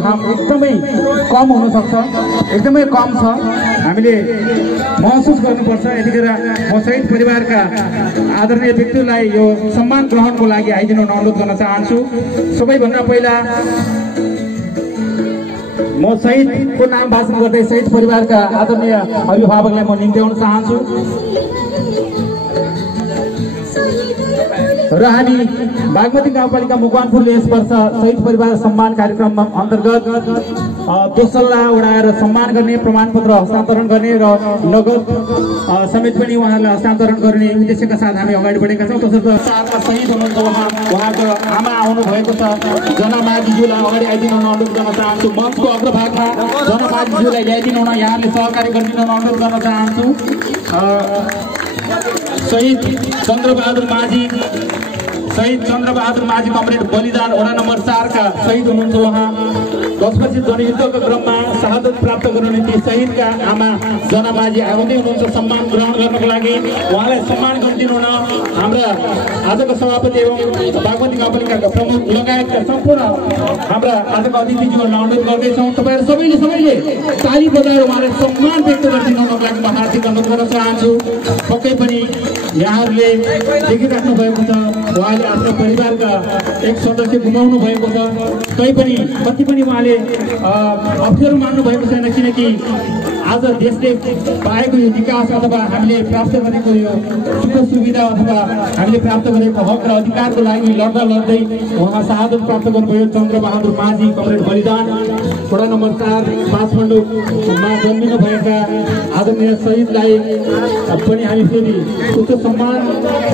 घाम एकदमै कम हुन सक्छ, एकदमै कम छ। हामीले महसुस गर्नुपर्छ। यतिखेर म शहीद परिवारका आदरणीय व्यक्तिलाई यो सम्मान ग्रहणको लागि आइदिनु अनुरोध गर्न चाहन्छु। सबैभन्दा पहिला म शहीदको नाम भाषण गर्दै शहीद परिवारका आदरणीय अभिभावकलाई म निम्त्याउन चाहन्छु र हामी बागमती गाउँपालिका मकवानपुरले यस वर्ष शहीद परिवार सम्मान कार्यक्रम अन्तर्गत दोसल्ला उडाएर सम्मान गर्ने, प्रमाणपत्र हस्तान्तरण गर्ने र नगद समेत पनि उहाँलाई हस्तान्तरण गर्ने उद्देश्यका साथ हामी अगाडि बढेका छौँ। तसर्थ साथमा शहीद हुनुहुन्छ उहाँको आमा आउनु भएको छ। जनमाजीज्यूलाई अगाडि आइदिनु अनुरोध गर्न चाहन्छु। मञ्चको अग्रभागमा जनमाजीज्यूलाई ल्याइदिनु हुन यहाँले सहकार्य गरिदिनु अनुरोध गर्न चाहन्छु। शहीद चन्द्रबहादुर माझी कमरेड बलिदान वडा नम्बर 4 का शहीद हुनुहुन्छ। उहाँ 10 पछि जनयुद्धको क्रममा शहादत प्राप्त गर्नु निम्ति शहीदका आमा जना माझी आउँदै हुनुहुन्छ सम्मान ग्रहण गर्नको लागि। उहाँलाई सम्मान गरिदिनु हुन हाम्रा आजको सभापति एवं बागमती गाउँपालिकाका प्रमुख लगायतका सम्पूर्ण हाम्रा आजका अतिथिज्यूहरूलाई अनुरोध गर्दैछौँ। तपाईँहरू सबैले ताली बजाएर उहाँलाई सम्मान व्यक्त गरिदिनु हुनको लागि म हार्दिक अनुरोध गर्न चाहन्छु। पक्कै पनि यहाँहरूले देखिराख्नु भएको छ, उहाँले आफ्नो परिवारका एक सदस्य गुमाउनु भएको छ। तैपनि कति पनि उहाँले अप्ठ्यारो मान्नु भएको छैन, किनकि आज देशले पाएको यो विकास अथवा हामीले प्राप्त गरेको यो सुख सुविधा अथवा हामीले प्राप्त गरेको हक र अधिकारको लागि लड्दा लड्दै उहाँ शहादत प्राप्त गर्नुभयो। चन्द्रबहादुर माझी कमरेड बलिदान वडा नम्बर 4 काठमाडौँमा जन्मिनु भएका आदरणीय शहीदलाई पनि हामी फेरि उच्च सम्मान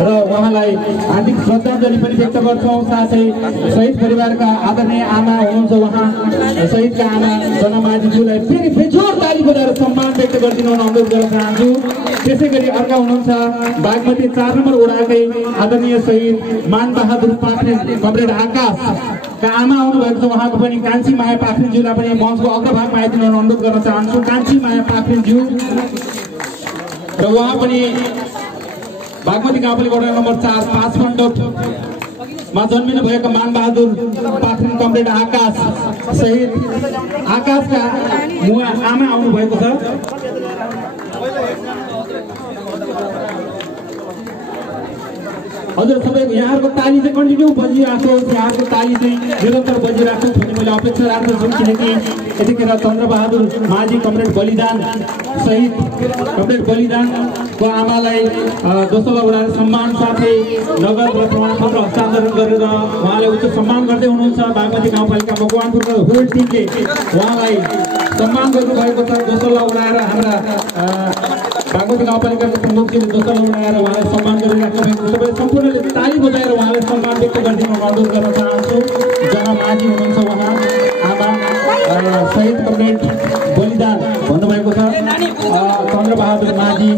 र उहाँलाई हार्दिक श्रद्धाञ्जली पनि व्यक्त गर्छौँ। साथै शहीद परिवारका आदरणीय आमा हुनुहुन्छ, उहाँ शहीदका आमा जनमाजीज्यूलाई फेरि बेजोड ताली बजाएर सम्मान व्यक्त गरिदिनु अनुरोध गर्न चाहन्छु। त्यसै गरी अर्का हुनुहुन्छ बागमती 4 नम्बर वडाकै आदरणीय शहीद मानबहादुर पाख्रेन कमरेड आकाशका आमा आउनुभएको छ। उहाँको पनि कान्छी माया पाख्रेनज्यूलाई पनि मञ्चको अग्रभागमा आइदिनु अनुरोध गर्न चाहन्छु। कान्छी माया पाख्रेनज्यू र उहाँ पनि बागमती गाउँपालिका वडा नम्बर 4 पाँचफण्डमा जन्मिनु भएको मानबहादुर पाख्रेन कमरेड आकाश शहीद आकाशका आमा आउनु भएको छ। हजुर सबैको यहाँहरूको ताली चाहिँ कन्टिन्यू बजिरहेको, यहाँहरूको ताली चाहिँ निरन्तर बजिरहेको भन्ने मैले अपेक्षा राख्दछु। किनकि यतिखेर चन्द्रबहादुर माझी कमरेड बलिदान शहीद कमरेड बलिदानको आमालाई दोस्रो उडाएर सम्मान साथै नगद र प्रमाणपत्र हस्तान्तरण गरेर उहाँलाई उच्च सम्मान गर्दै हुनुहुन्छ। बागमती गाउँपालिका मकवानपुरको होल टिमले उहाँलाई सम्मान गर्नुभएको छ। दोस्रो उडाएर हाम्रा बागमती गाउँपालिकाको प्रमुखजीले दोस्रो उडाएर उहाँलाई सम्मान गरिराख्नु भएको छ। सबै सम्पूर्णले ताली बजाएर उहाँलाई सम्मान व्यक्त गरिदिनु अनुरोध गर्न चाहन्छु। जना माझी हुनुहुन्छ, उहाँ आमा शहीद कमरेड बलिदान भन्नुभएको छ। चन्द्रबहादुर माझी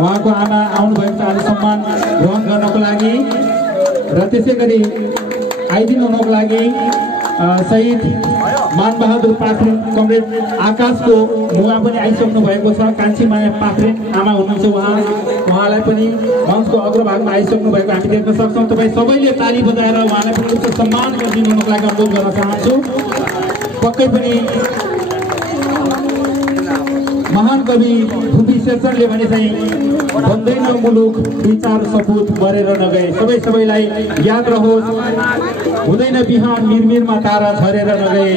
उहाँको आमा आउनुभएको छ आज सम्मान ग्रहण गर्नको लागि र त्यसै गरी आइदिनु हुनको लागि शहीद मानबहादुर पाख्रेन कमरेड आकाशको मुवा पनि आइसक्नु भएको छ। कान्छी माया पाख्रेन आमा हुनुहुन्छ, उहाँलाई पनि मञ्चको अग्रभागमा आइसक्नु भएको हामी देख्न सक्छौँ। तपाईँ सबैले ताली बजाएर उहाँलाई पनि उच्च सम्मान गरिदिनु हुनको लागि अनुरोध गर्न चाहन्छु। पक्कै पनि महान कवि भूपी शेरचनले भने चाहिँ भन्दैन मुलुक 2-4 सपुत मरेर नगए। सबैलाई याद रहोस्, हुँदैन बिहान मिरमिरमा तारा झरेर नगए,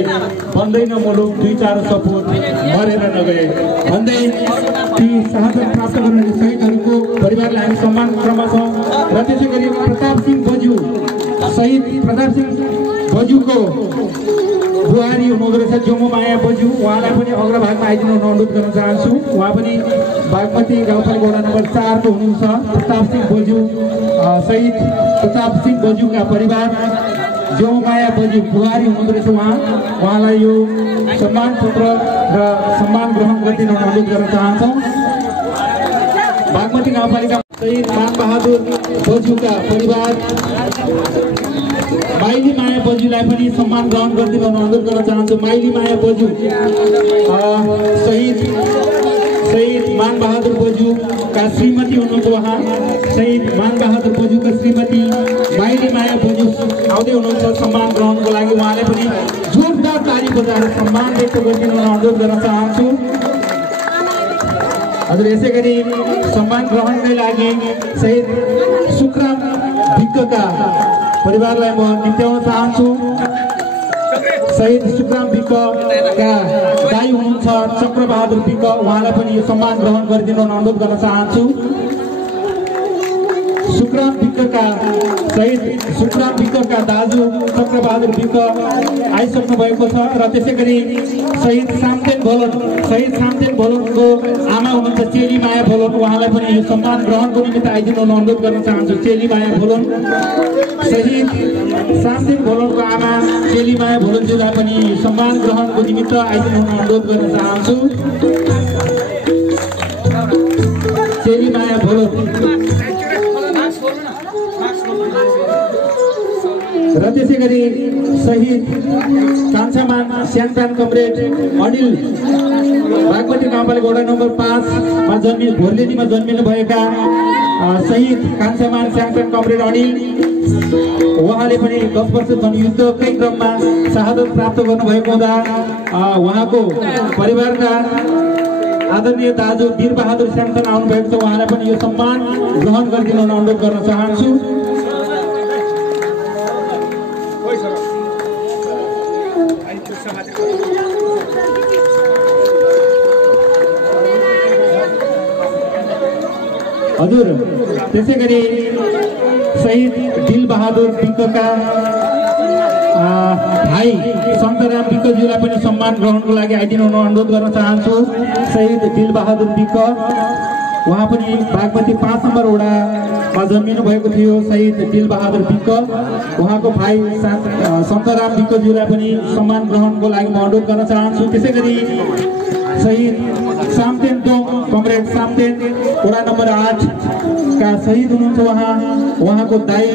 भन्दैन मुलुक 2-4 सपुत मरेर नगए भन्दै ती शहादत प्राप्त गर्ने शहीदहरूको परिवारलाई हामी सम्मान क्रममा छौँ। र त्यसै गरी प्रताप सिंह बज्यू शहीद प्रताप सिंह बज्यूको बुहारी हुनुहुँदो रहेछ जोमो माया बज्यू, उहाँलाई पनि अग्रभागमा आइदिनु अनुरोध गर्न चाहन्छु। उहाँ पनि बागमती गाउँपालिका वडा नम्बर 4 को हुनुहुन्छ। प्रताप सिंह बज्यू शहीद प्रताप सिंह बज्यूका परिवार जोमो माया बज्यू बुहारी हुनुहुँदो रहेछ, उहाँलाई यो सम्मान पत्र र सम्मान ग्रहण गरिदिनु अनुरोध गर्न चाहन्छौँ। बागमती गाउँपालिका शहीद मानबहादुर बज्यूका परिवार माइली माया बज्यूलाई पनि सम्मान ग्रहण गरिदिनु अनुरोध गर्न चाहन्छु। माइली माया बज्यू शहीद मान बहादुर बोजूका श्रीमती हुनुहुन्छ उहाँ शहीद मान बहादुर बोजूका श्रीमती माइली माया बोजू आउँदै हुनुहुन्छ सम्मान ग्रहणको लागि। उहाँले पनि जोरदार ताली बजाएर सम्मान व्यक्त गरिदिनु अनुरोध गर्न चाहन्छु। हजुर यसै गरी सम्मान ग्रहणकै लागि शहीद सुखराम विकका परिवारलाई म निम्त्याउन चाहन्छु। शहीद सुखराम विकका दाई हुनुहुन्छ चक्रबहादुर विक, उहाँलाई पनि यो सम्मान ग्रहण गरिदिनु अनुरोध गर्न चाहन्छु। सुखराम विकका शहीद सुखराम विकका दाजु चक्रबहादुर विक आइसक्नु भएको छ र त्यसै गरी शहीद सामतेन भोलनको आमा हुनुहुन्छ चेली माया भोलन, उहाँलाई पनि यो सम्मान ग्रहणको निमित्त आइदिनु अनुरोध गर्न चाहन्छु। चेली माया भोलन शहीद सामतेन भोलनको आमा चेली माया भोलनज्यूलाई पनि सम्मान ग्रहणको निमित्त आइदिनु अनुरोध गर्न चाहन्छु। चेली माया भोलन र त्यसै गरी शहीद कान्छामान स्याङपान कमरेड अनिल बागमती गाउँपालिका वडा नम्बर 5 मा भोरलेनीमा जन्मिनुभएका शहीद कान्छामान स्याङपान कमरेड अनिल, उहाँले पनि 10 वर्ष जनयुद्धकै क्रममा शहादत प्राप्त गर्नुभएको हुँदा उहाँको परिवारका आदरणीय दाजु वीर बहादुर स्याङथन आउनुभएको छ। उहाँलाई पनि यो सम्मान ग्रहण गरिदिनु अनुरोध गर्न चाहन्छु। हजुर त्यसै गरी शहीद दिल बहादुर विकका भाइ शङ्करराम विकज्यूलाई पनि सम्मान ग्रहणको लागि आइदिनु अनुरोध गर्न चाहन्छु। शहीद दिल बहादुर विक उहाँ पनि बागमती 5 नम्बर वडामा जन्मिनु भएको थियो। शहीद दिल बहादुर विक उहाँको भाइ शङ्करराम विकज्यूलाई पनि सम्मान ग्रहणको लागि म अनुरोध गर्न चाहन्छु। त्यसै गरी शहीद सामतेन दोङ कमरेड सामतेन वडा नम्बर 8 का शहीद हुनुहुन्छ उहाँको दाई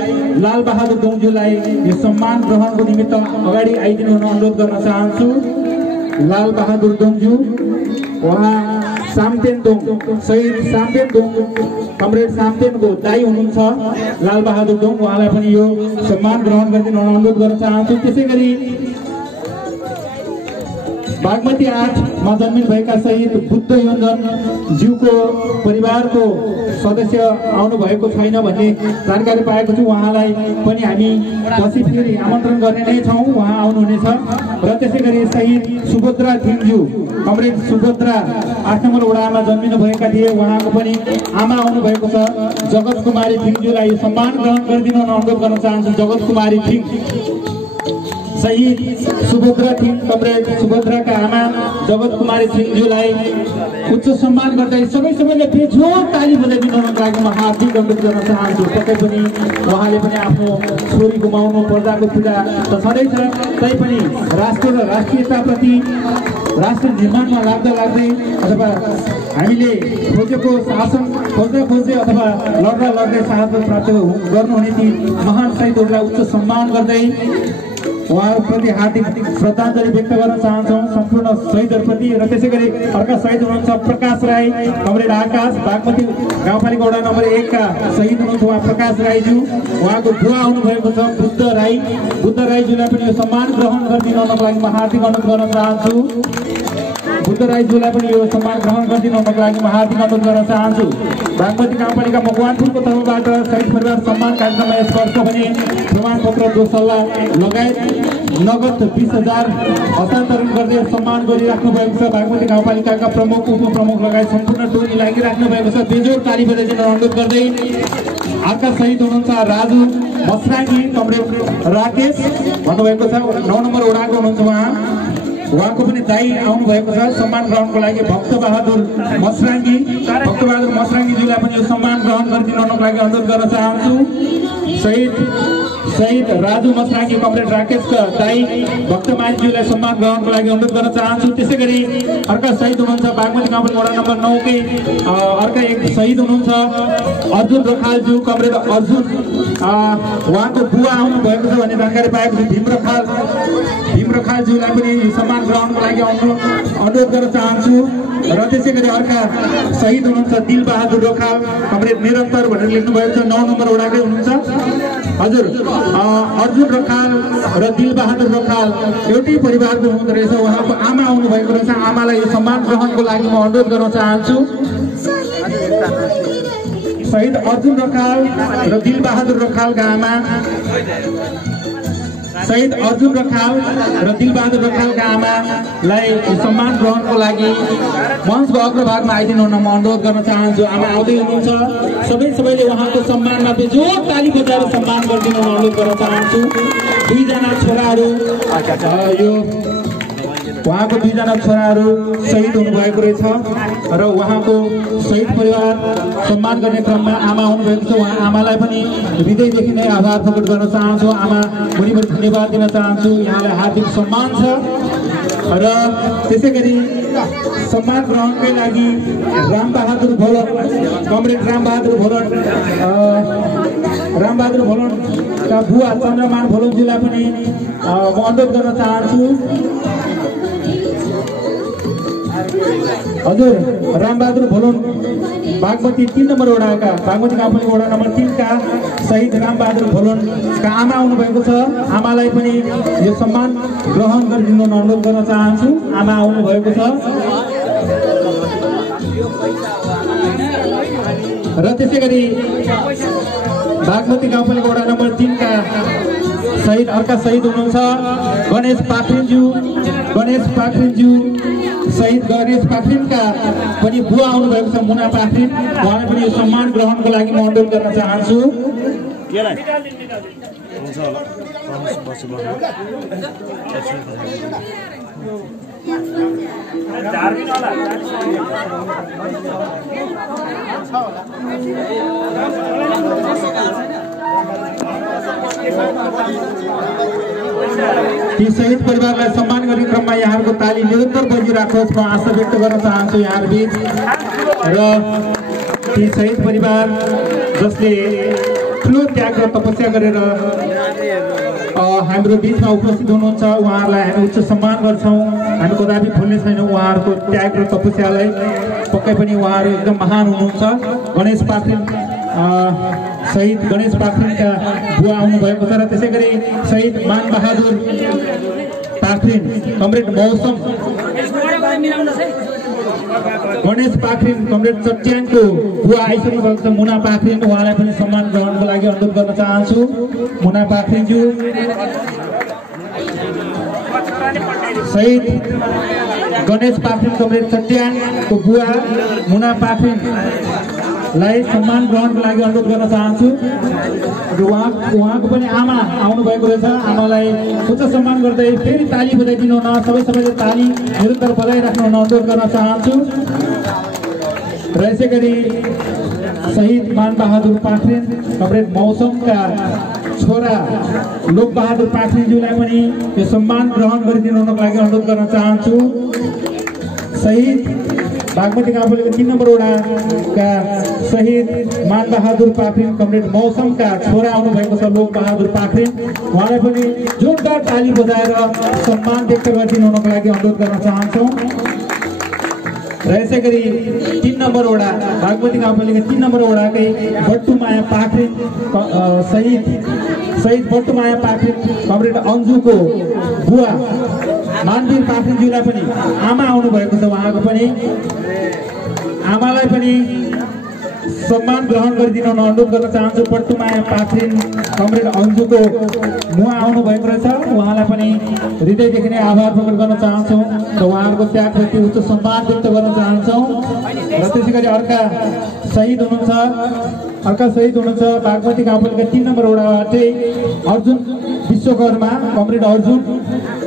लाल बहादुर दोङज्यूलाई यो सम्मान ग्रहणको निमित्त अगाडि आइदिनु अनुरोध गर्न चाहन्छु। लाल बहादुर दोङज्यू उहाँ सामतेन दोङ शहीद सामतेन दोङ कमरेड सामतेनको दाई हुनुहुन्छ लाल बहादुर दोङ, उहाँलाई पनि यो सम्मान ग्रहण गरिदिनु अनुरोध गर्न चाहन्छु। त्यसै गरी बागमती 8 मा जन्मिनुभएका शहीद बुद्ध योन्जन ज्यूको परिवारको सदस्य आउनु भएको छैन भन्ने जानकारी पाएको छु। उहाँलाई पनि हामी पछि फेरि आमन्त्रण गर्ने नै छौँ, उहाँ आउनुहुनेछ। र त्यसै गरी शहीद सुभद्रा थिङज्यू कमरेड सुभद्रा 8 नम्बर वडामा जन्मिनुभएका थिए, उहाँको पनि आमा आउनुभएको छ जगत कुमारी थिङज्यूलाई सम्मान ग्रहण गरिदिनु अनुरोध गर्न चाहन्छु। जगत कुमारी थिङ शहीद सुभद्रा थिङ कमरेड सुभद्राका आमा जगत कुमारी थिङज्यूलाई उच्च सम्मान गर्दै सबैले बेजोड ताली बजाइदिनुको लागि म हार्दिक अनुरोध गर्न चाहन्छु। पक्कै पनि उहाँले पनि आफ्नो छोरी गुमाउनु पर्दाको पीडा त छँदैछ, तैपनि राष्ट्र र राष्ट्रियताप्रति राष्ट्र निर्माणमा लाग्दै अथवा हामीले खोजेको शासन खोज्दै अथवा लड्दै शहादत प्राप्त गर्नुहुने ती महान शहीदहरूलाई उच्च सम्मान गर्दै उहाँहरूप्रति हार्दिक श्रद्धाञ्जली व्यक्त गर्न चाहन्छौँ सम्पूर्ण शहीदहरूप्रति। र त्यसै गरी अर्का शहीद हुनुहुन्छ प्रकाश राई कमरेड आकाश बागमती गाउँपालिका वडा नम्बर 1 का शहीद हुनुहुन्छ उहाँ प्रकाश राईज्यू, उहाँको बुवा आउनुभएको छ बुद्ध राईज्यूलाई पनि यो सम्मान ग्रहण गरिदिनुको लागि म हार्दिक अनुरोध गर्न चाहन्छु। बुद्ध राईज्यूलाई पनि यो सम्मान ग्रहण गरिदिनुको लागि म हार्दिक अनुरोध गर्न चाहन्छु। बागमती गाउँपालिका मकवानपुरको तर्फबाट शहीद परिवार सम्मान कार्यक्रममा यस वर्ष भने प्रमाणपत्र दोसल्ला लगायत नगद 20,000 हस्तान्तरण गर्दै सम्मान गरिराख्नु भएको छ। बागमती गाउँपालिकाका प्रमुख उपप्रमुख लगायत सम्पूर्ण टोली लागिराख्नु भएको छ। बेजोड ताली बजाइदिन अनुरोध गर्दै अर्का शहीद हुनुहुन्छ राजु मसराङ्गी कमरेड राकेश भन्नुभएको छ 9 नम्बर वडाको हुनुहुन्छ उहाँको पनि दाई आउनु भएको छ सम्मान ग्रहणको लागि भक्तबहादुर मसराङ्गीज्यूलाई पनि यो सम्मान ग्रहण गरिदिनु गर्नको लागि अनुरोध गर्न चाहन्छु। शहीद राजु मसराकी कमरेड राकेशका दाई भक्तमानज्यूलाई सम्मान ग्रहणको लागि अनुरोध गर्न चाहन्छु। त्यसै गरी अर्का शहीद हुनुहुन्छ बागमती गाउँपालिका वडा नम्बर 9 कै अर्का एक शहीद हुनुहुन्छ अर्जुन रखालज्यू कमरेड अर्जुन, उहाँको बुवा आउनु भएको छ भन्ने जानकारी पाएको छु। भीम रखालज्यूलाई पनि सम्मान ग्रहणको लागि अनुरोध गर्न चाहन्छु। र त्यसै गरी अर्का शहीद हुनुहुन्छ दिलबहादुर रखाल कमरेड निरन्तर भनेर लेख्नु भएको छ, 9 नम्बर वडाकै हुनुहुन्छ। हजुर, अर्जुन रखाल र दिलबहादुर रखाल एउटै परिवारको हुँदो रहेछ। उहाँको आमा आउनु भएको रहेछ। आमालाई यो सम्मान ग्रहणको लागि म अनुरोध गर्न चाहन्छु। शहीद अर्जुन रखाल र दिलबहादुर रखालका आमा, शहीद अर्जुन रखाल र दिलबहादुर रखालका आमालाई सम्मान ग्रहणको लागि मञ्चको अग्रभागमा आइदिनु हुन म अनुरोध गर्न चाहन्छु। आमा आउँदै हुनुहुन्छ। सबैले उहाँको सम्मानमा बेजोड ताली बजाएर सम्मान गरिदिनु हुन अनुरोध गर्न चाहन्छु। दुईजना छोराहरू, यो उहाँको दुईजना छोराहरू शहीद हुनुभएको रहेछ र उहाँको शहीद परिवार सम्मान गर्ने क्रममा आमा आउनुभएको छ। उहाँ आमालाई पनि हृदयदेखि नै आभार प्रकट गर्न चाहन्छु। आमा भरिभरि धन्यवाद दिन चाहन्छु। यहाँलाई हार्दिक सम्मान छ। र त्यसै गरी सम्मान ग्रहणकै लागि रामबहादुर भोलट कमरेड रामबहादुर भोलटका बुवा चन्द्रमान भोलटज्यूलाई पनि म अनुरोध गर्न चाहन्छु। हजुर, रामबहादुर भोलट बागमती 3 नम्बर वडाका बागमती गाउँपालिका वडा नम्बर 3 का शहीद रामबहादुर भोलटका आमा आउनुभएको छ। आमालाई पनि यो सम्मान ग्रहण गरिदिनु अनुरोध गर्न चाहन्छु। आमा आउनुभएको छ। र त्यसै गरी बागमती गाउँपालिका वडा नम्बर 3 का अर्का शहीद हुनुहुन्छ गणेश पाखरिनज्यू शहीद गणेश पाखरिनका पनि बुवा आउनुभएको छ मुना पाखरिन। उहाँलाई पनि यो सम्मान ग्रहणको लागि म अनुरोध गर्न चाहन्छु। ती शहीद परिवारलाई सम्मान गर्ने क्रममा यहाँहरूको ताली निरन्तर बजिराखोस् म आशा व्यक्त गर्न चाहन्छु यहाँहरूबीच। र ती शहीद परिवार जसले ठुलो त्याग र तपस्या गरेर हाम्रो बिचमा उपस्थित हुनुहुन्छ, उहाँहरूलाई हामी उच्च सम्मान गर्छौँ। हामी कदापि भुल्ने छैनौँ उहाँहरूको त्याग र तपस्यालाई। पक्कै पनि उहाँहरू एकदम महान हुनुहुन्छ। गणेश पाखरिन शहीद गणेश पाखरिनका बुवा आउनुभएको छ। र त्यसै गरी शहीद मानबहादुर पाखरिन कमरेड मौसम गणेश पाखरिन कमरेड चट्याङको बुवा आइसक्नु भएको छ मुना पाखरिन। उहाँलाई पनि सम्मान ग्रहणको लागि अनुरोध गर्न चाहन्छु। मुना पाखरिनज्यू शहीद गणेश पाखरिन कमरेड चट्याङको बुवा मुना पाखरिनलाई सम्मान ग्रहणको लागि अनुरोध गर्न चाहन्छु। उहाँको पनि आमा आउनुभएको रहेछ। आमालाई उच्च सम्मान गर्दै फेरि ताली बजाइदिनु हुन, सबैले ताली निरन्तर बजाइराख्नु हुन अनुरोध गर्न चाहन्छु। र यसै गरी शहीद मानबहादुर पाखरिन कमरेड मौसमका छोरा लोकबहादुर पाखरिनज्यूलाई पनि यो सम्मान ग्रहण गरिदिनु हुनको लागि अनुरोध गर्न चाहन्छु। शहीद बागमती गाउँपालिका 3 नम्बर वडाका शहीद मानबहादुर पाखरिन कमरेड मौसमका छोरा आउनुभएको छ लोकबहादुर पाखरिन। उहाँलाई पनि जोरदार ताली बजाएर सम्मान व्यक्त गरिदिनु हुनको लागि अनुरोध गर्न चाहन्छौँ। र यसै गरी 3 नम्बर वडा बागमती गाउँपालिका 3 नम्बर वडाकै बट्टुमाया पाखरिन शहीद बट्टुमाया पाखरिन कमरेड अन्जुको बुवा मानवीर पाखरिनज्यूलाई पनि आमा आउनुभएको छ। उहाँको पनि आमालाई पनि सम्मान ग्रहण गरिदिनु अनुरोध गर्न चाहन्छु। बट्टुमाया पाखरिन कमरेड अन्जुको मुवा आउनुभएको रहेछ। उहाँलाई पनि हृदयदेखि नै आभार प्रकट गर्न चाहन्छौँ र उहाँहरूको त्यागप्रति उच्च सम्मान व्यक्त गर्न चाहन्छौँ। र त्यसै गरी अर्का शहीद हुनुहुन्छ बागमती गाउँपालिका 3 नम्बर वडाबाटै अर्जुन विश्वकर्मा कमरेड अर्जुन।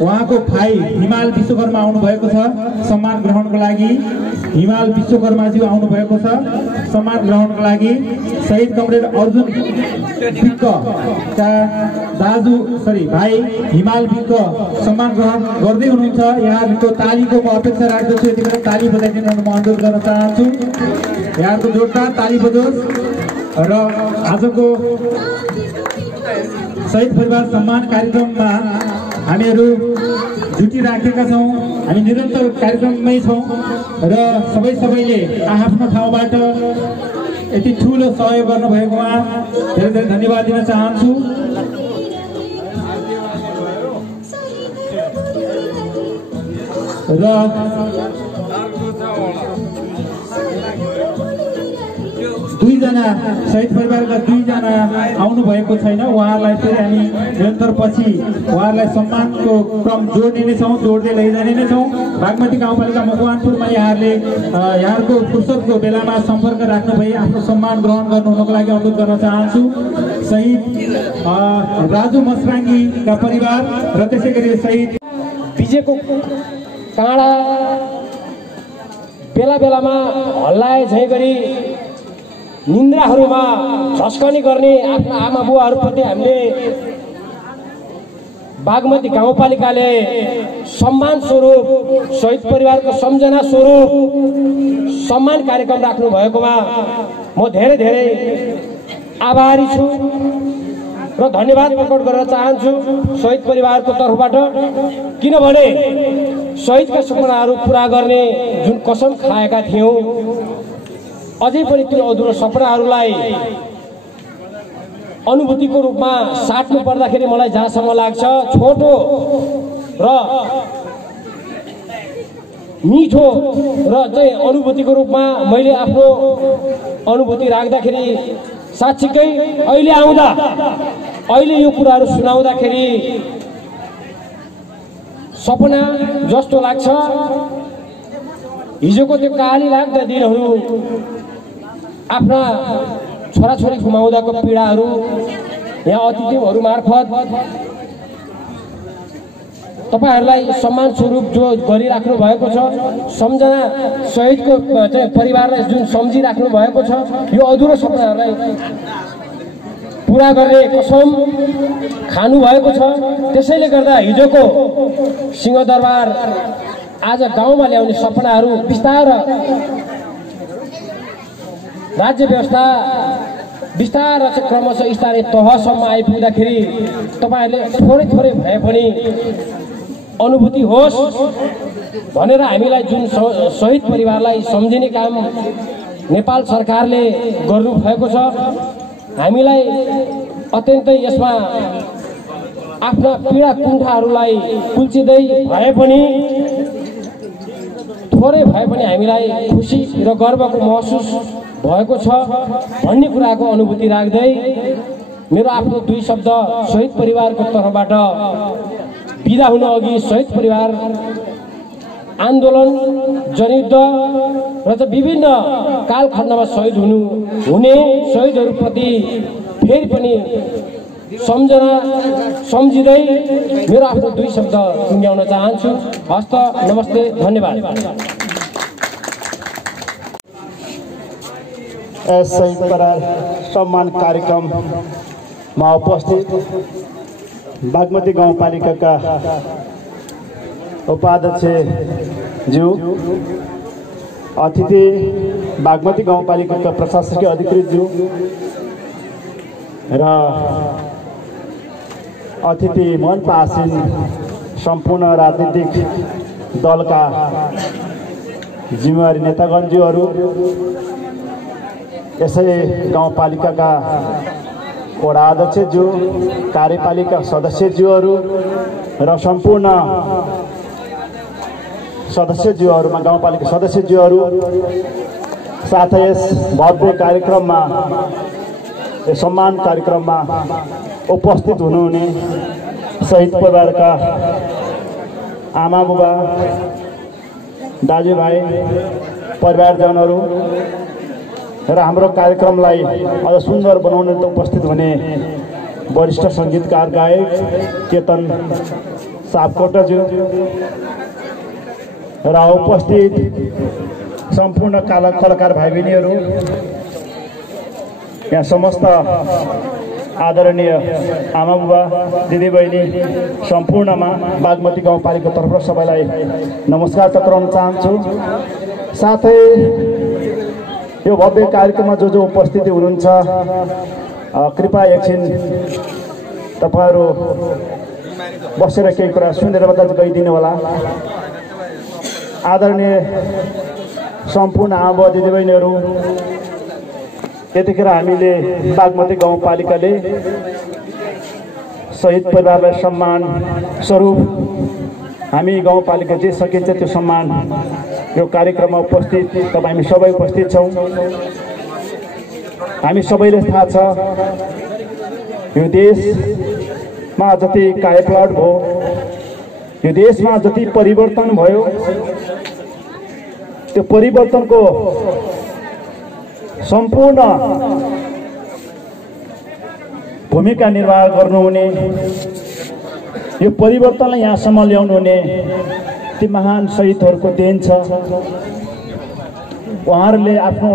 उहाँको भाइ हिमाल विश्वकर्मा आउनुभएको छ सम्मान ग्रहणको लागि। हिमाल विश्वकर्माज्यू आउनु भएको छ सम्मान ग्रहणको लागि। शहीद कमरेड अर्जुन विक्कका दाजु भाइ हिमाल विक्क सम्मान ग्रहण गर्दै हुनुहुन्छ। यहाँहरूको तालीको म अपेक्षा राख्दछु, यतिखेर ताली बजाइदिनु म अनुरोध गर्न चाहन्छु। यहाँहरूको जोडदार ताली बजोस्। र आजको शहीद परिवार सम्मान कार्यक्रममा हामीहरू जुटिराखेका छौँ। हामी निरन्तर कार्यक्रममै छौँ र सबैले आफ्नो ठाउँबाट यति ठुलो सहयोग गर्नुभएकोमा धेरै धेरै धन्यवाद दिन चाहन्छु। र दुईजना शहीद परिवारका दुईजना आउनु भएको छैन, उहाँहरूलाई फेरि हामी निरन्तर पछि उहाँहरूलाई सम्मानको क्रम जोड्ने नै छौँ, जोड्दै लैजाने नै छौँ। बागमती गाउँपालिका मकवानपुरमा यहाँहरूको फुर्सदको बेलामा सम्पर्क राख्नु भई आफ्नो सम्मान ग्रहण गर्नुहुनको लागि अनुरोध गर्न चाहन्छु। शहीद राजु मस्राङ्गीका परिवार र त्यसै गरी शहीद विजयको काँडा बेला बेलामा हल्लाए झै गरी निन्द्राहरूमा झस्कने गर्ने आफ्ना आमा बुवाहरूप्रति हामीले बागमती गाउँपालिकाले सम्मान स्वरूप शहीद परिवारको सम्झना स्वरूप सम्मान कार्यक्रम राख्नु भएकोमा म धेरै धेरै आभारी छु र धन्यवाद प्रकट गर्न चाहन्छु शहीद परिवारको तर्फबाट। किनभने शहीदका सपनाहरू पूरा गर्ने जुन कसम खाएका थियौँ, अझै पनि त्यो अधुरो सपनाहरूलाई अनुभूतिको रूपमा साट्नु पर्दाखेरि मलाई जहाँसम्म लाग्छ छोटो र मिठो र चाहिँ अनुभूतिको रूपमा मैले आफ्नो अनुभूति राख्दाखेरि साँच्चीकै अहिले यो कुराहरू सुनाउँदाखेरि सपना जस्तो लाग्छ। हिजोको त्यो काली लाग्दा दिनहरू, आफ्ना छोराछोरी गुमाउँदाको पीडाहरू यहाँ अतिथिहरू मार्फत तपाईहरूलाई सम्मान स्वरूप जो गरिराख्नु भएको छ, सम्झना शहीदको चाहिँ परिवारलाई जुन सम्झिराख्नु भएको छ, यो अधुरो सपनाहरूलाई पूरा गर्ने कसम खानु भएको छ। त्यसैले गर्दा हिजोको सिंहदरबार आज गाउँमा ल्याउने सपनाहरू बिस्तार राज्य व्यवस्था बिस्तार चाहिँ क्रमशः स्थानीय तहसम्म आइपुग्दाखेरि तपाईँहरूले थोरै भए पनि अनुभूति होस् भनेर हामीलाई जुन शहीद परिवारलाई सम्झिने काम नेपाल सरकारले गर्नु भएको छ, हामीलाई अत्यन्तै यसमा आफ्ना पीडा कुण्ठाहरूलाई कुल्चिँदै भए पनि थोरै भए पनि हामीलाई खुसी र गर्वको महसुस भएको छ भन्ने कुराको अनुभूति राख्दै मेरो आफ्नो दुई शब्द शहीद परिवारको तर्फबाट बिदा हुन अघि शहीद परिवार आन्दोलन जनयुद्ध र विभिन्न कालखण्डमा शहीद हुने शहीदहरूप्रति फेरि पनि सम्झिँदै मेरो आफ्नो दुई शब्द टुङ्ग्याउन चाहन्छु। हस्त नमस्ते, धन्यवाद। शहीद परिवार सम्मान कार्यक्रममा उपस्थित बागमती गाउँपालिकाका उपाध्यक्षज्यू, अतिथि बागमती गाउँपालिकाका प्रशासकीय अधिकृतज्यू र अतिथि मञ्चमा आसीन सम्पूर्ण राजनीतिक दलका जिम्मेवारी नेतागणज्यूहरू, यसै गाउँपालिकाका वडा अध्यक्षज्यू, कार्यपालिका सदस्यज्यूहरू र सम्पूर्ण सदस्यज्यूहरूमा गाउँपालिका सदस्यज्यूहरू, साथै यस भव्य कार्यक्रममा सम्मान कार्यक्रममा उपस्थित हुनुहुने शहीद परिवारका आमा बुबा, दाजुभाइ, परिवारजनहरू र हाम्रो कार्यक्रमलाई अझ सुन्दर बनाउन उपस्थित हुने वरिष्ठ सङ्गीतकार गायक केतन सापकोटाज्यू र उपस्थित सम्पूर्ण कलाकार भाइ बहिनीहरू, यहाँ समस्त आदरणीय आमा बुबा दिदीबहिनी सम्पूर्णमा बागमती गाउँपालिकातर्फ सबैलाई नमस्कार टक्राउन चाहन्छु। साथै यो भव्य कार्यक्रममा जो उपस्थिति हुनुहुन्छ कृपया एकछिन तपाईहरु बसेर केही कुरा सुनेर मात्र गइदिनु होला। आदरणीय सम्पूर्ण आमा दिदीबहिनीहरू, यतिखेर हामीले बागमती गाउँपालिकाले शहीद परिवारलाई सम्मान स्वरूप हामी गाउँपालिका जे सकिन्छ त्यो सम्मान यो कार्यक्रममा उपस्थित हामी सबै उपस्थित छौँ। हामी सबैले थाहा छ यो देशमा जति कायापलट भयो, यो देशमा जति परिवर्तन भयो, त्यो परिवर्तनको सम्पूर्ण भूमिका निर्वाह गर्नुहुने, यो परिवर्तनलाई यहाँसम्म ल्याउनुहुने ती महान शहीदहरूको देन छ। उहाँहरूले आफ्नो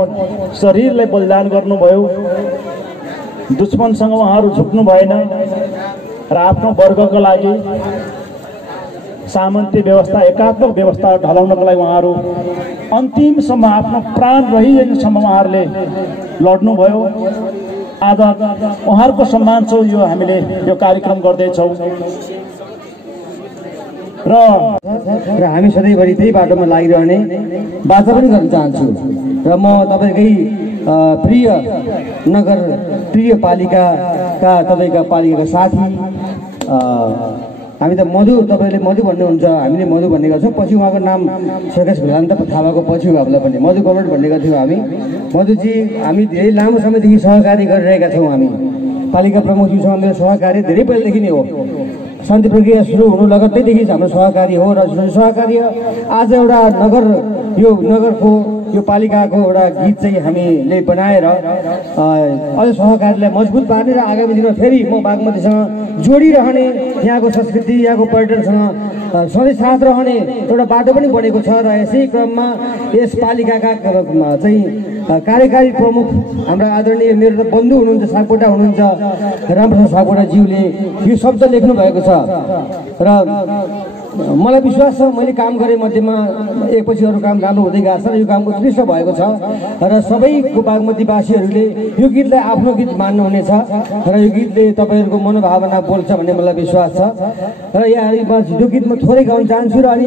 शरीरलाई बलिदान गर्नुभयो, दुश्मनसँग उहाँहरू झुक्नु भएन र आफ्नो वर्गको लागि सामन्ती व्यवस्था, एकात्मक व्यवस्था ढलाउनको लागि उहाँहरू अन्तिमसम्म आफ्नो प्राण रहिसम्म उहाँहरूले लड्नुभयो। आज उहाँहरूको सम्मान छ यो हामीले यो कार्यक्रम गर्दैछौँ र हामी सधैँभरि त्यही बाटोमा लागिरहने वाचा पनि गर्न चाहन्छु। र म तपाईँकै प्रिय नगर प्रिय पालिकाका तपाईँका पालिकाका साथी, हामी त मधु, तपाईँले मधु भन्नुहुन्छ, हामीले मधु भन्ने गर्छौँ। पछि उहाँको नाम सर्कस भेलान्त थाहा भएको पछि उहाँलाई पनि मधु कमरेड भन्ने गर्थ्यौँ हामी। मधुजी, हामी धेरै लामो समयदेखि सहकारी गरिरहेका छौँ। हामी पालिका प्रमुखज्यूसँग मेरो सहकार्य धेरै पहिलेदेखि नै हो। शान्ति प्रक्रिया सुरु हुनु लगत्तैदेखि हाम्रो सहकारी हो र सहकार्य आज एउटा यो नगरको यो पालिकाको एउटा गीत चाहिँ हामीले बनाएर अझ सहकारीलाई मजबुत पार्ने र आगामी दिनमा फेरि म बागमतीसँग जोडिरहने, यहाँको संस्कृति, यहाँको पर्यटनसँग सधैँ साथ रहने एउटा बाटो पनि बनेको छ। र यसै क्रममा यस पालिकाका चाहिँ कार्यकारी प्रमुख हाम्रा आदरणीय मेरो त बन्धु हुनुहुन्छ, सापकोटा हुनुहुन्छ, रामप्रसाद सापकोटाज्यूले यो शब्द लेख्नु भएको छ र मलाई विश्वास छ मैले काम गरे मध्येमा एकपछि अरू काम राम्रो हुँदै गएको छ र यो काम उत्कृष्ट भएको छ र सबैको बागमतीवासीहरूले यो गीतलाई आफ्नो गीत मान्नुहुनेछ र यो गीतले तपाईँहरूको मनोभावना बोल्छ भन्ने मलाई विश्वास छ। र यहाँ यो गीत म थोरै गाउन चाहन्छु र अनि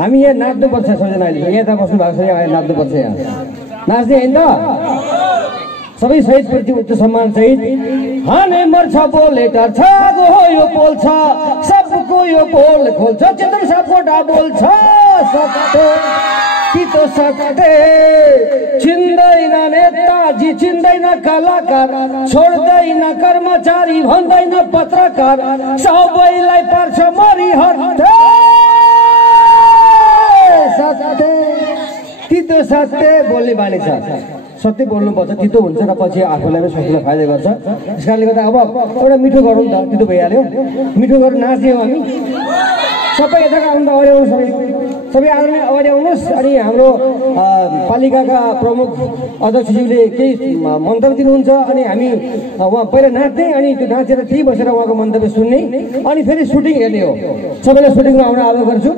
हामी यहाँ नाच्नुपर्छ। सबैजनाले यहाँ त बस्नु भएको छ, यहाँ नाच्नुपर्छ। यहाँ नाच्ने होइन त? सबै शहीदप्रति उच्च सम्मान सहित हाने मर्छ बोले डर्छ गो यो बोल्छ सबको यो बोल खोल्छ चेतन सापकोटा बोल्छ सत्य कि त सत्य चिन्दैन नेताजी, चिन्दैन कलाकार, छोड्दैन कर्मचारी, भन्दैन पत्रकार, सबैलाई पर्छ मरि हट्दै सत्य कि त सत्य बोल्ने बानी छ। सत्य बोल्नुपर्छ, तितो हुन्छ र पछि आफूलाई पनि स्वास्थ्यलाई फाइदा गर्छ। त्यस कारणले गर्दा अब एउटा मिठो गरौँ त, तितो भइहाल्यो, मिठो गरेर नाच्ने हो हामी सबै। यताको आउनु त अगाडि आउनुहोस्, सबै आदरणीय अगाडि आउनुहोस्। अनि हाम्रो पालिकाका प्रमुख अध्यक्षज्यूले केही मन्तव्य दिनुहुन्छ अनि हामी उहाँ पहिला नाच्ने अनि त्यो नाचेर त्यही बसेर उहाँको मन्तव्य सुन्ने अनि फेरि सुटिङ हेर्ने हो। सबैलाई सुटिङमा आउन आग्रह गर्छु।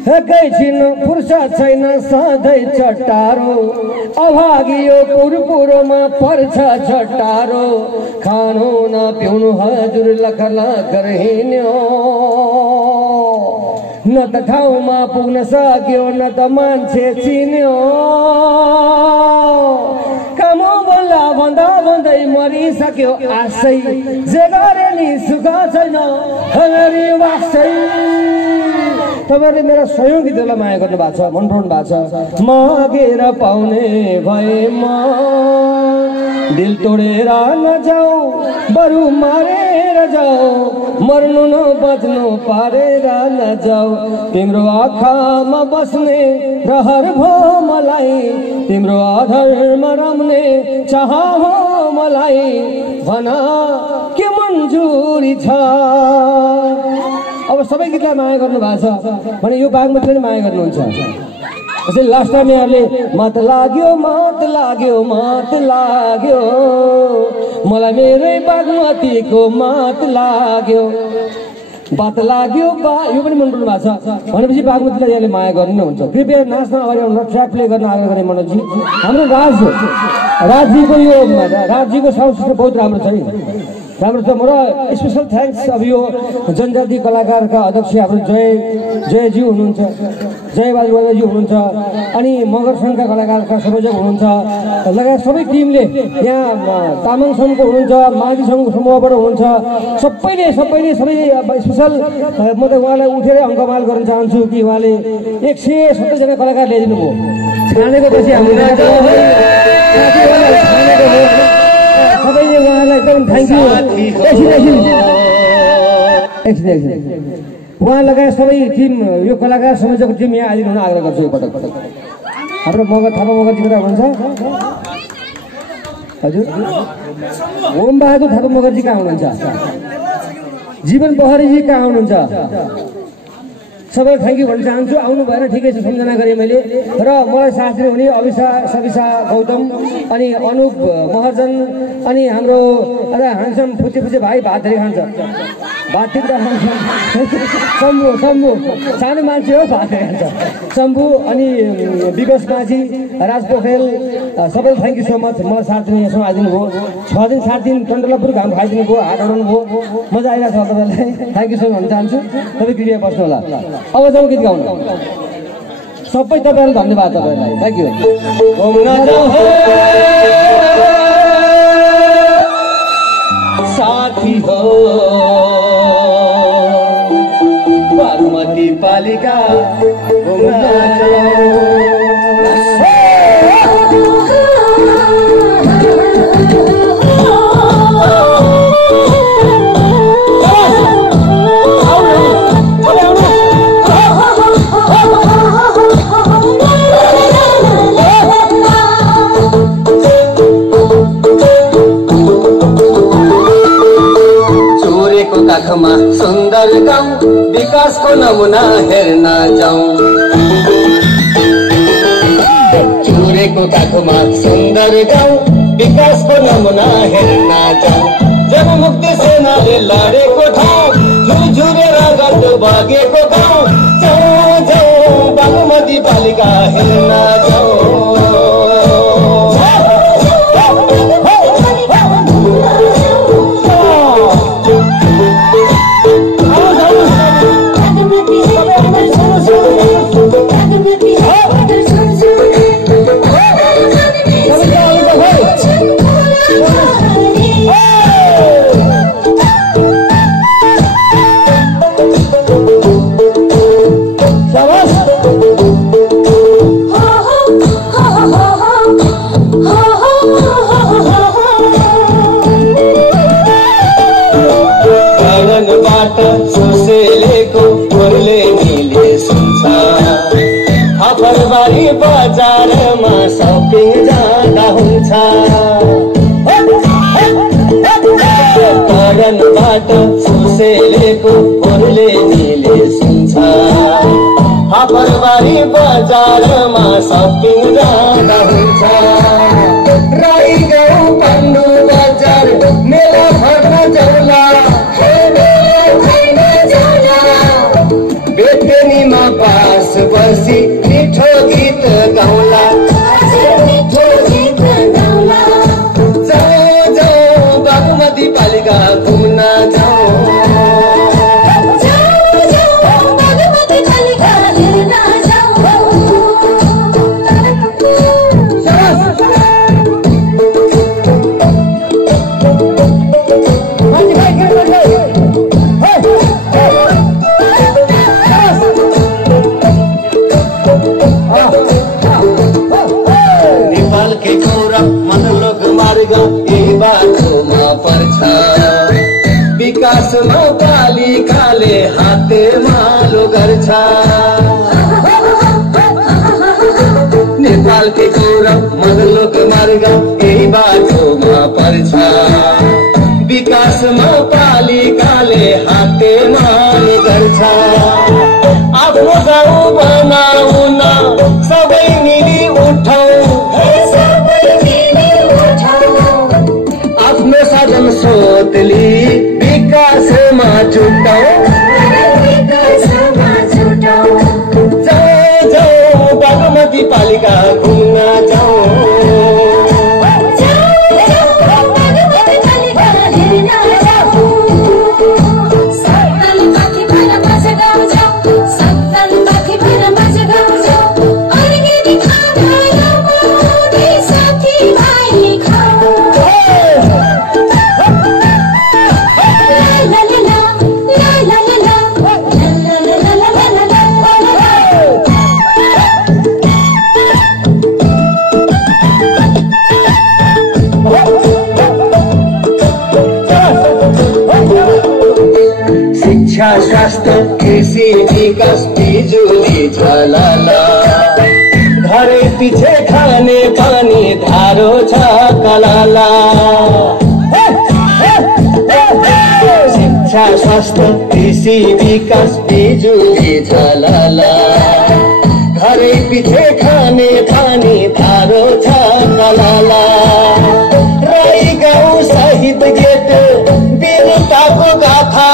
एकैछिन फुर्सद छैन सधैँ चट्टारो, अभागियो पुरपुरोमा पर्छ झट्टारो, खानु न पिउनु हजुर लख लख हिँड्यो, न त ठाउँमा पुग्न सक्यो न त मान्छे चिन्यो, काम बोल्दा भन्दा भन्दै मरिसक्यो आशै, जे गरे नि सुख छैन वासै। तपाईँहरूले मेरा सहयोग गीतहरूलाई माया गर्नु भएको छ, मन पराउनु भएको छ। मागेर पाउने भएमा दिल तोडेर नजाऊ, बरु मारेर जाऊ, मर्नु न बच्नु पारेर नजाऊ, तिम्रो आँखामा बस्ने रहर भो मलाई, तिम्रो अधर्म रम्ने चाह हो मलाई, भन के मन्जुरी छ। अब सबै गीतलाई माया गर्नु भएको छ भने यो बागमतीले पनि माया गर्नुहुन्छ। त्यसै लास्टमा यहाँले मात लाग्यो मलाई मेरै बागमतीको मात लाग्यो बात लाग्यो यो पनि मन पर्नु भएको छ भनेपछि बागमतीलाई यहाँले माया गर्नु हुन्छ। कृपया नाच्न अगाडि आउनु ट्र्याक प्ले गर्न आग्रह गर्ने मनोजी। हाम्रो राजजीको साउन्ड सिस्टम बहुत राम्रो छ नि, राम्रो छ। र स्पेसल थ्याङ्क्स अब यो जनजाति कलाकारका अध्यक्ष हाम्रो जयजी हुनुहुन्छ, जयबहादुर वाजाजी हुनुहुन्छ, अनि मगर सङ्घका कलाकारका संयोजक हुनुहुन्छ लगायत सबै टिमले यहाँ तामाङ सङ्घको हुनुहुन्छ, माघी सङ्घको समूहबाट हुनुहुन्छ, सबैले स्पेसल म त उहाँलाई उठेरै अङ्कमाल गर्न चाहन्छु कि उहाँले 170 जना कलाकार ल्याइदिनु भयो। छानेको पछि हामीले सबैले उहाँलाई एकदम थ्याङ्क यू। एकछिन उहाँ लगायत सबै टिम यो कलाकार संयोजक टिम यहाँ आइदिनु हुन आग्रह गर्छु एकपटक। हाम्रो थापा मगरजी कुरा हुनुहुन्छ हजुर, ओम बहादुर थापा मगरजी कहाँ हुनुहुन्छ, जीवन बहरीजी कहाँ हुनुहुन्छ, सबैलाई थ्याङ्क यू भन्न चाहन्छु। आउनु भएन ठिकै छ, सम्झना गरेँ मैले। र मलाई साथ दिनुहुने सविसा गौतम अनि अनुप महर्जन अनि हाम्रो ह्यान्डसम फुचे भाइ भात धेरै खान्छ, शम्भु सानो मान्छे हो, भात धेरै खान्छ, शम्भु अनि विकास माझी, राज पोखरेल, सबैलाई थ्याङ्क यू सो मच। मलाई साथ दिनु यसमा आइदिनु भयो, 6 दिन 7 दिन टन्डलापुर घाम खाइदिनु भयो, हात अडाउनु भयो, मजा आइरहेको छ तपाईँलाई। थ्याङ्क यू सो मच भन्न चाहन्छु। तपाईँ कृपया बस्नु होला। अब जाउँ गीत गाउनु। सबै तपाईँहरूलाई धन्यवाद, तपाईँहरूलाई थ्याङ्क यू। साथी हो बागमती पालिका काखमा सुन्दर गाउँ विकासको नमुना हेर्न जाउँ, चुरेको काखमा सुन्दर गाउँ विकासको नमुना हेर्न जाउँ, जनमुक्ति सेनाले लडेको ठाउँ झुरझुरेर गत बगेको गाउँ, जाउँ बागमती पालिका हेर्न जाउँ। सुसेलेको फुलले मिले सुन्छ, हापरबारी बजारमा सपिङ जाँदा हुन्छ, पडनबाट सुसेलेको फुलले मिले सुन्छ, हापरबारी बजारमा सपिङ जाँदा हुन्छ, राई गाउँ पाण्डु बजार मेला भर्न जाउला, बेटेनीमा पास बसी मिठो गीत गाउला, जाउँ बागमती पालिका घुम्न जाउँ। विकासमा पालिकाले हातेमालो गर्छ, नेपालकै गौरव मदलोक मार्ग यही बाटोमा पर्छ, विकासमा पालिकाले हातेमालो गर्छ, आफ्नो गाउँ बनाउन सबै छुट्याऊ जाऊ जाऊ बागमती पालिका घुम्न जाऊ शिक्षा स्वास्थ्य कृषि विकास बिजुली झलला घरै पछि खाने पानी धारो छ कलाला शिक्षा स्वास्थ्य कृषि विकास बिजुली झलला घरै पछि खाने पानी धारो छ कलाला राई गाउँ शहीद गेट वीरताको गाथा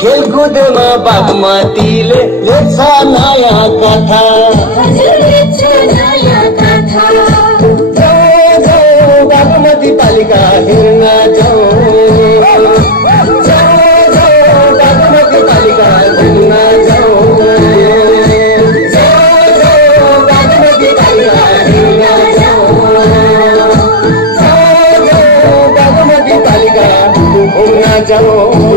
खेलकुदमा बागमतीले लेख्छ नयाँ कथा जाऊ जाऊ बागमती पालिका हेर्न जाऊ जाऊ जाऊ बागमती पालिका हेर्न जाऊ जाऊ जाऊ बागमती पालिका हेर्न जाऊ जाऊ जाऊ बागमती पालिका घुम्न जाऊ